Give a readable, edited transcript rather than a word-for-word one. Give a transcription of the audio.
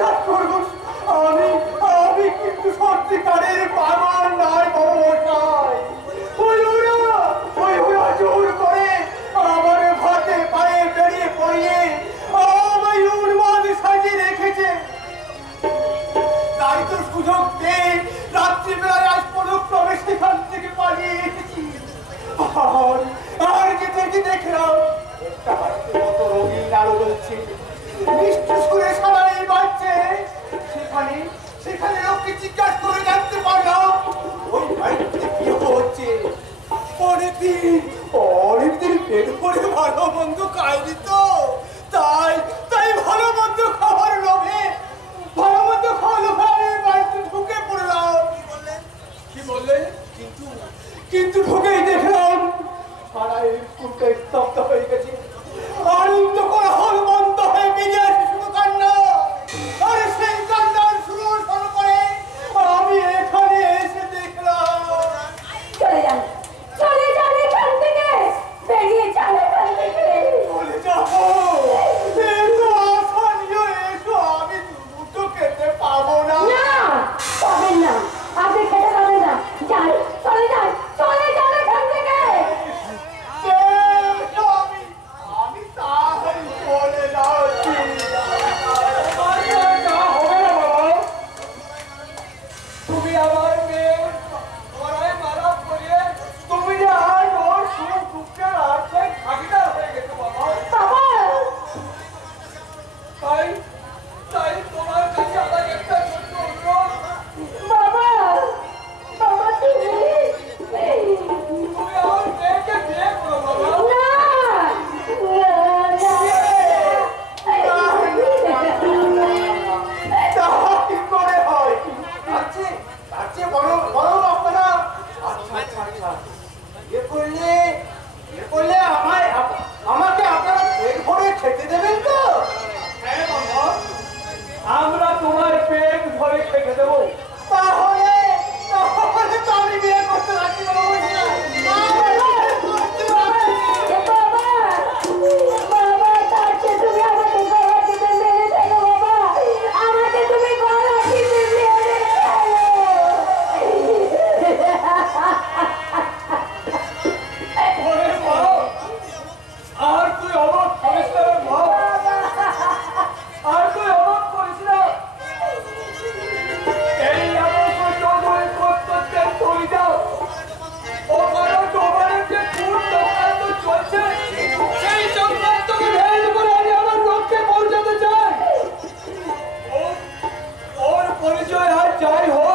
বিশ্বাস করুন, আমি আমি কিন্তু সত্যিকারের পাগল নয় মশাই। ওরা জোর করে আমার ভাতে পায়ে বেরিয়ে পড়িয়ে আমায় উন্মাদ সাজিয়ে রেখেছে। তাই তো সুযোগ পেয়ে রাত্রিবেলায় আজ পদক্রমে সেখান থেকে পালিয়ে এসেছি। আর যেতে দেখলাম একটা বাড়িতে মতো রঙিন আলো জ্বলছে, মিষ্টি সুরে সবাই বাজছে। সেখানে লোককে জিজ্ঞাসা করে জানতে পারলাম ওই বাড়িতে কি হচ্ছে। অনেকদিন পেট ভরে ভালো মন্দ খাইনি তো, তাই ভালো মন্দ খাওয়ার লোভে আমি বাড়িতে ঢুকে পড়লাম। কি বললেন? কিন্তু ঢুকেই দেখলাম পাড়ায় স্কুলটা স্তব্ধ হয়ে গেছে। আনন্দ করা হল বন্ধ হয়ে বেরিয়ে আসে শুধু কান্না। আর সেই কান্নার শুরু করে আমি এখানে এসে দেখলাম। চলে যান এখান থেকে, বেরিয়ে যান এখান থেকে। চলে যাবো? এসো আসানিও এসো, আমি দুটো খেতে পাবো না। পাবেন না, আপনি খেতে পাবেন না। যান, চলে যান এখান থেকে। আমি তাই বলে যাচ্ছি। তুমি আমার মেয়ে গলায় মালা পরিয়ে তুমি যে আজ ওর সুখ দুঃখের আর্থিক ভাগিদার হয়ে গেছো বাবা। তাই তোমার কাছে আমার একটা ছোট্ট অনুরোধ। বাবা তুমি আমার মেয়েকে বিয়ে করো বাবা। আমাকে আপনারা পেট ভরে খেতে দেবেন তো? হ্যাঁ বাবা, আমরা তোমার পেট ভরে খেতে দেবো। তাহলে তো আমি বিয়ে করতে রাখি যাই হোক